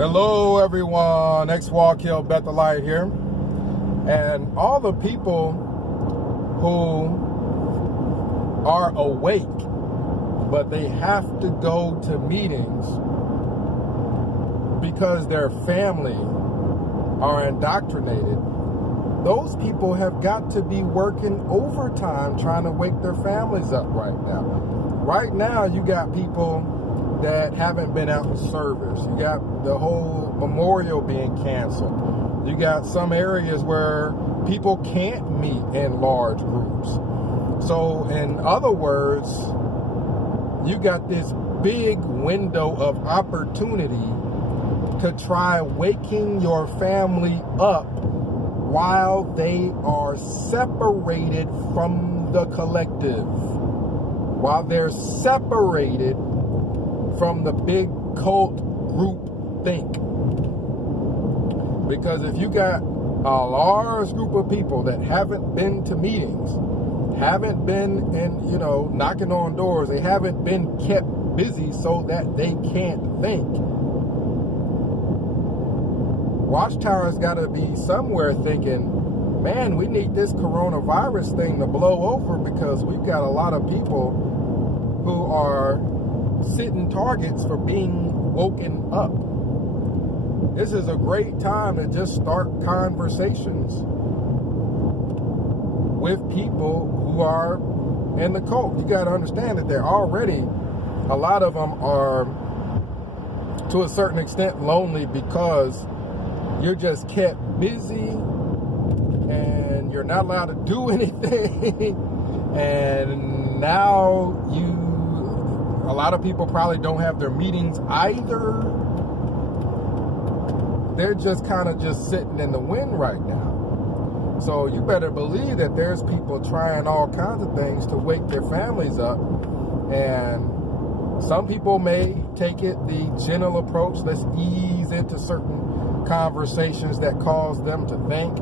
Hello everyone, X-Walk Hill Bethelite here. And all the people who are awake, but they have to go to meetings because their family are indoctrinated, those people have got to be working overtime trying to wake their families up right now. Right now, you got people that haven't been out in service. You got the whole memorial being canceled. You got some areas where people can't meet in large groups. So in other words, you got this big window of opportunity to try waking your family up while they are separated from the collective, while they're separated from the big cult group think. Because if you got a large group of people that haven't been to meetings, haven't been in, knocking on doors, they haven't been kept busy so that they can't think. Watchtower's got to be somewhere thinking, man, we need this coronavirus thing to blow over because we've got a lot of people who are sitting targets for being woken up. This is a great time to just start conversations with people who are in the cult. You got to understand that they're already, a lot of them are to a certain extent lonely because you're just kept busy and you're not allowed to do anything. And now a lot of people probably don't have their meetings either. They're just kind of just sitting in the wind right now. So you better believe that there's people trying all kinds of things to wake their families up. And some people may take it the gentle approach. Let's ease into certain conversations that cause them to think.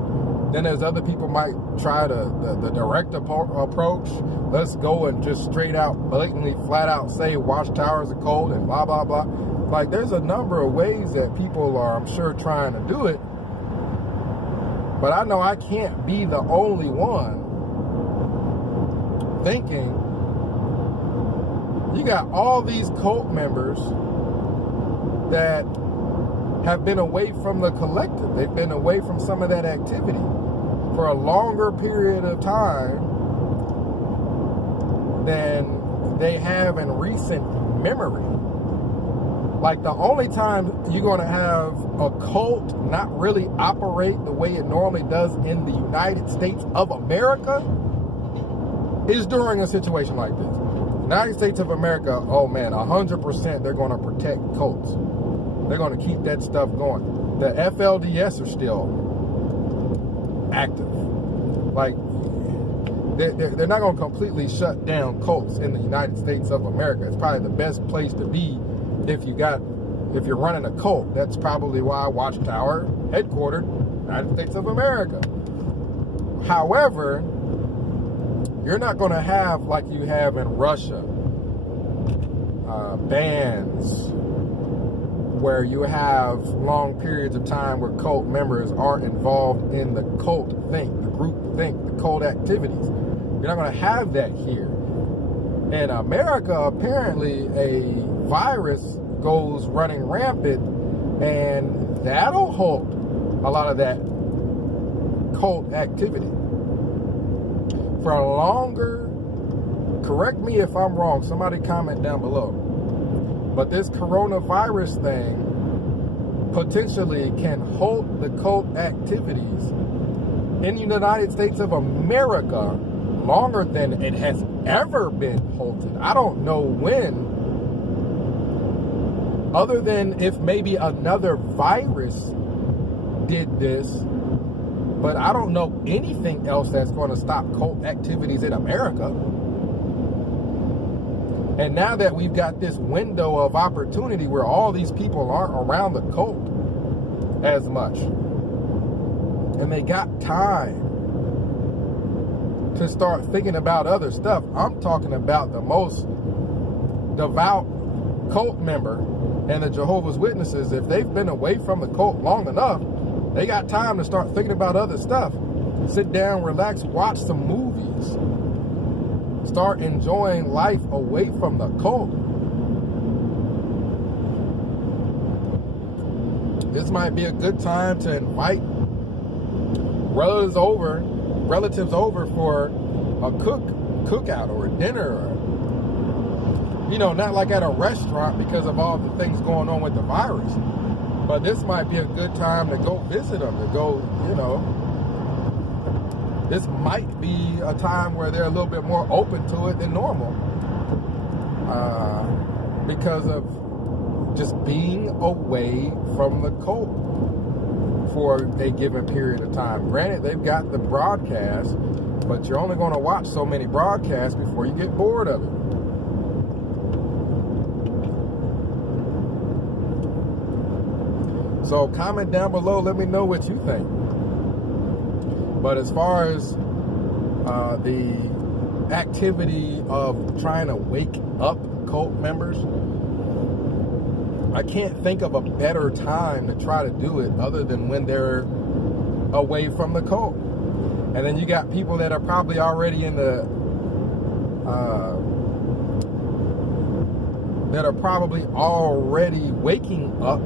Then there's other people might try the direct approach. Let's go and just straight out, blatantly, flat out say Watchtowers are cold and blah, blah, blah. Like, there's a number of ways that people are, I'm sure, trying to do it. But I know I can't be the only one thinking. You got all these cult members that have been away from the collective. They've been away from some of that activity for a longer period of time than they have in recent memory. Like, the only time you're going to have a cult not really operate the way it normally does in the United States of America is during a situation like this. United States of America, oh man, 100% they're going to protect cults. They're going to keep that stuff going. The FLDS are still active. Like, they're not going to completely shut down cults in the United States of America. It's probably the best place to be if you're running a cult. That's probably why Watchtower headquartered United States of America. However, you're not going to have, like you have in Russia, bans where you have long periods of time where cult members are involved in the cult think, the group think, the cult activities. You're not going to have that here. In America, apparently, a virus goes running rampant, and that'll halt a lot of that cult activity. For a longer, correct me if I'm wrong, somebody comment down below, but this coronavirus thing potentially can halt the cult activities in the United States of America longer than it has ever been halted. I don't know when, other than if maybe another virus did this, but I don't know anything else that's going to stop cult activities in America. And now that we've got this window of opportunity where all these people aren't around the cult as much, and they got time to start thinking about other stuff. I'm talking about the most devout cult member And the Jehovah's Witnesses, if they've been away from the cult long enough, they got time to start thinking about other stuff. Sit down, relax, watch some movies. Start enjoying life away from the cult. This might be a good time to invite relatives over for a cookout or a dinner, or, you know, not like at a restaurant because of all the things going on with the virus. But this might be a good time to go visit them, to go, you know, this might be a time where they're a little bit more open to it than normal, because of just being away from the cult for a given period of time. Granted, they've got the broadcast, but you're only going to watch so many broadcasts before you get bored of it. So comment down below, let me know what you think. But as far as the activity of trying to wake up cult members, I can't think of a better time to try to do it other than when they're away from the cult. And then you got people that are probably already in the that are probably already waking up,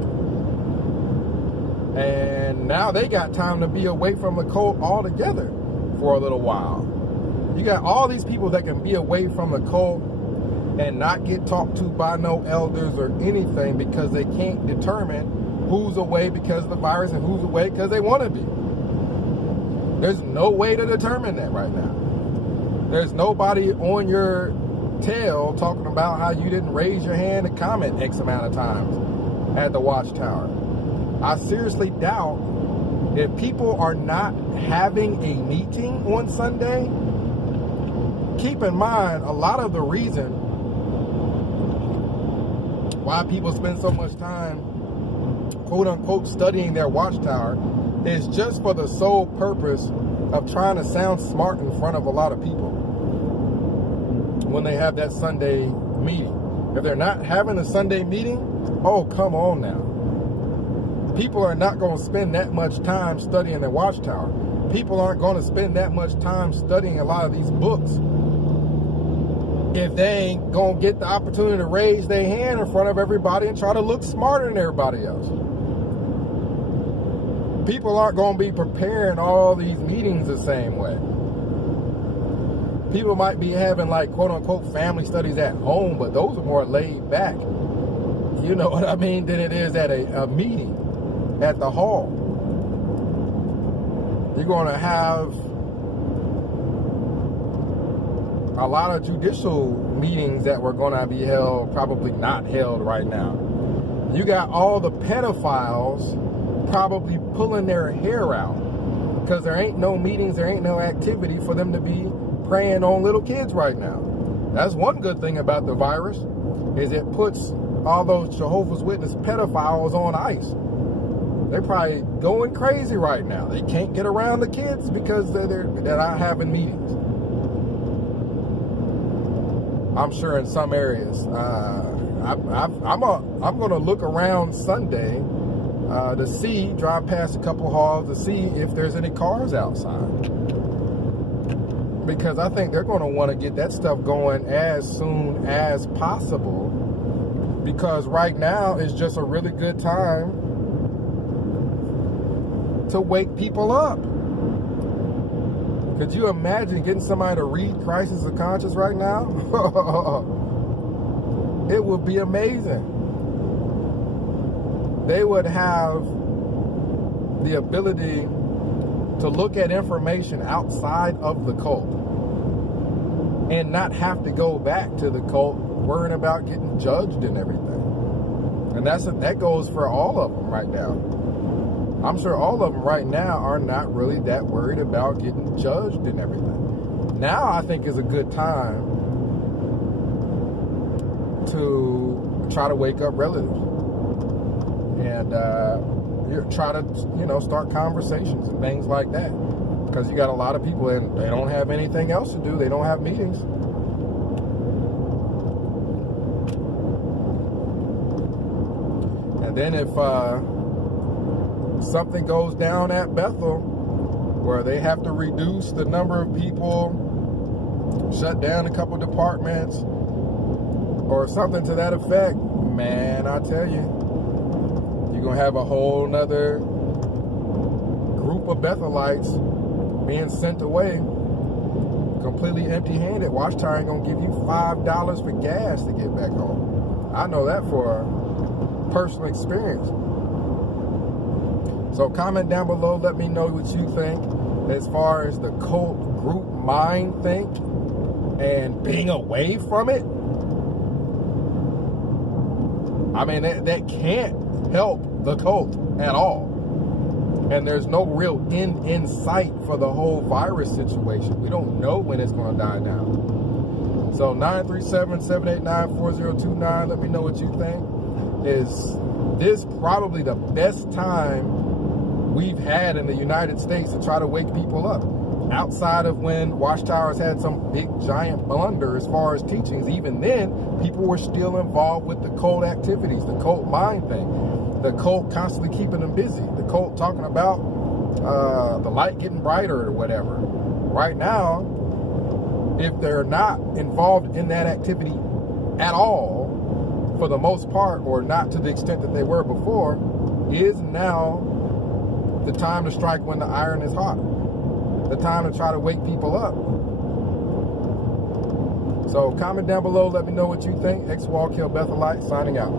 and now they got time to be away from the cult altogether for a little while. You got all these people that can be away from the cult and not get talked to by no elders or anything because they can't determine who's away because of the virus and who's away because they want to be. There's no way to determine that right now. There's nobody on your tail talking about how you didn't raise your hand and comment X amount of times at the watchtower. I seriously doubt if people are not having a meeting on Sunday. Keep in mind, a lot of the reason why people spend so much time, quote unquote, studying their watchtower is just for the sole purpose of trying to sound smart in front of a lot of people when they have that Sunday meeting. If they're not having a Sunday meeting, oh, come on now. People are not going to spend that much time studying their watchtower. People aren't going to spend that much time studying a lot of these books if they ain't going to get the opportunity to raise their hand in front of everybody and try to look smarter than everybody else. People aren't going to be preparing all these meetings the same way. People might be having, like, quote-unquote family studies at home, but those are more laid back, you know what I mean, than it is at a meeting at the hall. You're going to have a lot of judicial meetings that were going to be held, probably not held right now. You got all the pedophiles probably pulling their hair out because there ain't no meetings, there ain't no activity for them to be preying on little kids right now. That's one good thing about the virus, is it puts all those Jehovah's Witness pedophiles on ice. They're probably going crazy right now. They can't get around the kids because they're not having meetings. I'm sure in some areas. I'm going to look around Sunday to see, drive past a couple halls to see if there's any cars outside. Because I think they're going to want to get that stuff going as soon as possible. Because right now is just a really good time to wake people up. Could you imagine getting somebody to read Crisis of Conscience right now? It would be amazing. They would have the ability to look at information outside of the cult and not have to go back to the cult worrying about getting judged and everything. And that goes for all of them right now. I'm sure all of them right now are not really that worried about getting judged and everything. Now I think is a good time to try to wake up relatives and try to, start conversations and things like that. Because you got a lot of people and they don't have anything else to do. They don't have meetings. And then if something goes down at Bethel where they have to reduce the number of people, shut down a couple departments, or something to that effect, man, I tell you, you're going to have a whole nother group of Bethelites being sent away completely empty-handed. Watchtower ain't going to give you $5 for gas to get back home. I know that for personal experience. So comment down below, let me know what you think as far as the cult group mind think and being away from it. I mean, that can't help the cult at all. And there's no real end in sight for the whole virus situation. We don't know when it's going to die down. So 937-789-4029, let me know what you think. Is this probably the best time we've had in the United States to try to wake people up? Outside of when Watchtower's had some big giant blunder as far as teachings, even then, people were still involved with the cult activities, the cult mind thing, the cult constantly keeping them busy, the cult talking about the light getting brighter or whatever. Right now, if they're not involved in that activity at all, for the most part, or not to the extent that they were before, is now the time to strike when the iron is hot. The time to try to wake people up. So comment down below, let me know what you think. X Wall Kill Bethelite signing out.